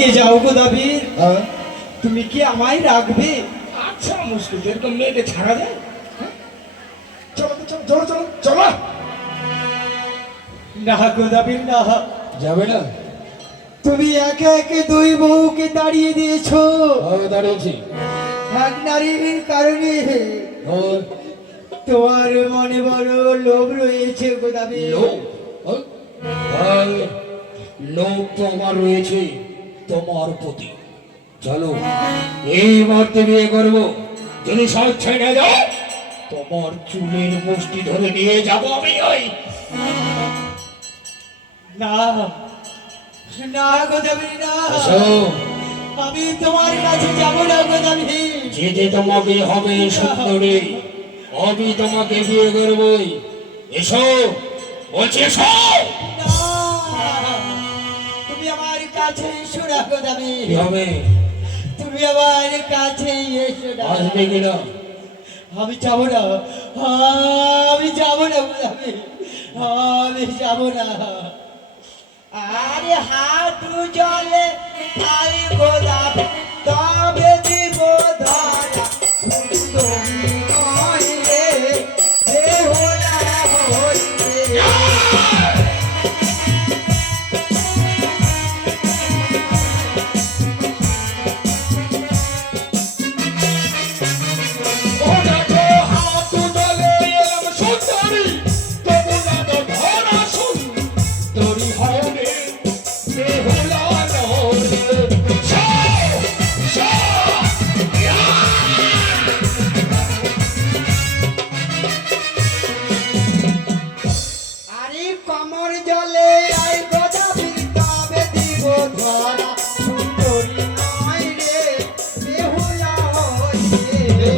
নিয়ে যাও গো দাবির। তুমি কি আমায় রাখবে? আচ্ছা মুশকিল, এরকম মেয়েকে ছাড়া যায়? চলো চলো চলো চলো চলো। না গো দাবির না, যাবে না? তুমি একে একে দুই বউকে তাড়িয়ে দিয়েছো। দাঁড়িয়েছি এক নারীর কারণে। তোমার মনে বড় লোভ রয়েছে গো দাবির। লোভ তো আমার রয়েছে তোমার প্রতি। চলো এই মুহূর্তে বিয়ে করবো। যদি সব ছেড়ে যাও তোমার চুলের মুষ্টি ধরে নিয়ে যাবো আমি। ওই না না গো দাবির না, আমি তোমার কাছে যাব না গো দাবির। যেতে তোমাকে হবে সুন্দরী, আমি তোমাকে বিয়ে করবই। এসো বলছি, এসো। তুমি আমার কাছে এসো না গো দাবির। কি হবে? তুমি আমার কাছে এসো না। আসবে কিনা? আমি যাবো না, আমি যাবো না গো দাবির, আমি যাবো না। আরে হাত জলে তাই গোলাপ তবে দিব ধরা সুন্দরী নয় রে বেহুলা হইরে। কমর জলে আই গোদাবির তবে দিব ধরা সুন্দরী নয় রে বেহুলা হইরে।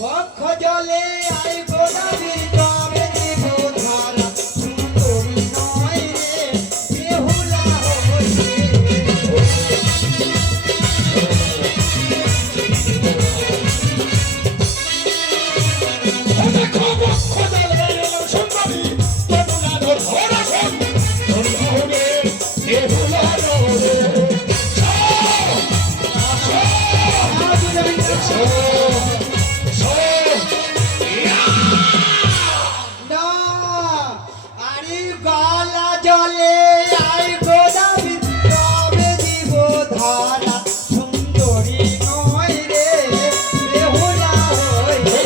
বক্ষ জলে আই গোদাবির তবে দিব ধরা সুন্দরী নয় রে বেহুলা হইরে। না আরে গলা জলে আই গোদাবির তবে দিব ধরা সুন্দরী নয় রে বেহুলা হইরে।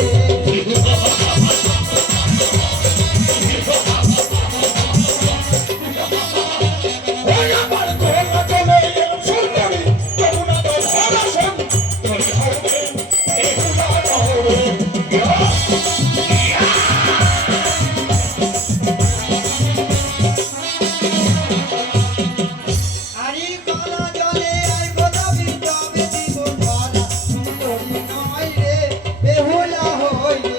আরে গলা জলে আই গোদাবির তবে দিব ধরা সুন্দরী নয় রে বেহুলা হইরে।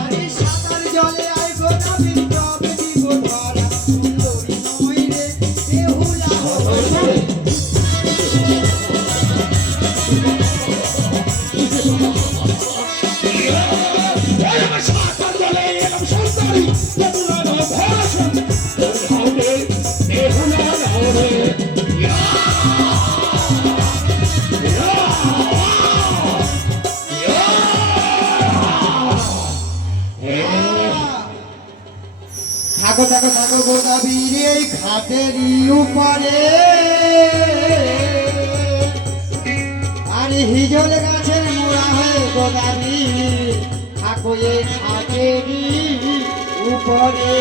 আরে সাঁতার জলে আই গোদাবির তবে দিব ধরা সুন্দরী নয় রে বেহুলা হইরে। থাকো থাকো থাকো গোদাবির এই ঘাটেরই উপরে। আরে হিজল গাছের মোড়া হয়ে গোদাবি থাকো এই ঘাটেরই উপরে।